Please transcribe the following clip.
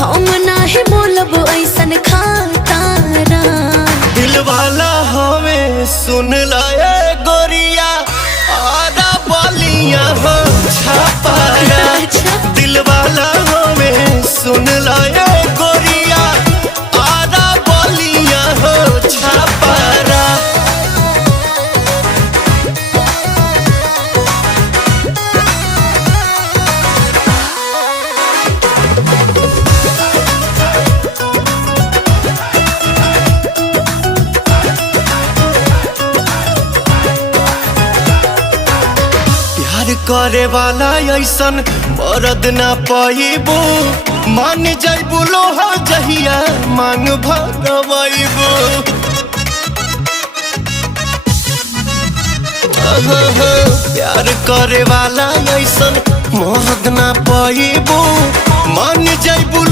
हम नाही बोलब ऐसन खातारा। दिल वाला हमें सुन लाए गोरिया आधा बलिया हो छापारा। दिल वाला हमें सुन लाए गोरिया आधा बलिया हो छापारा। प्यार करे वाला ऐसन मरद ना पाइबो। मान जाइबो लोहा जहिया मांग भगवाइबो। प्यार करे वाला ऐसन मरद ना पाइबो। मान जाइबो